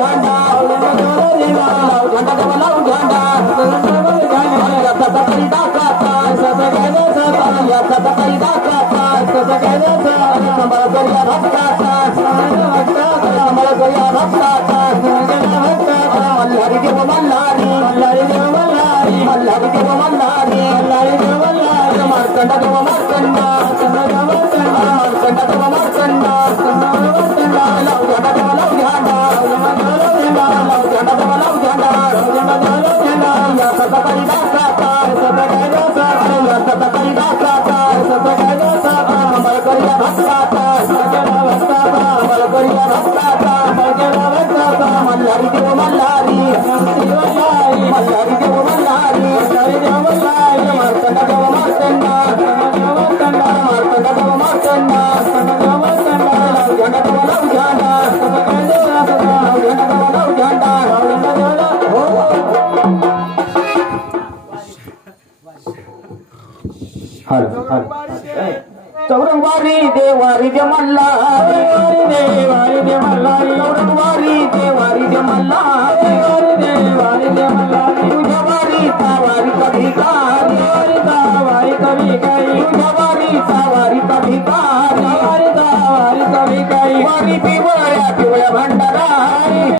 झंडा चौरंगवारी देवारी जमल्ला देवारी जमल्ला चौरंगवारी देवारी जमल्ला देवारी जमल्ला तुझवारी सावारी कभी कारी सावारी कभी कारी तुझवारी सावारी कभी कारी सावारी कभी कारी वारी पिवळ्या पिवळ्या भंडारा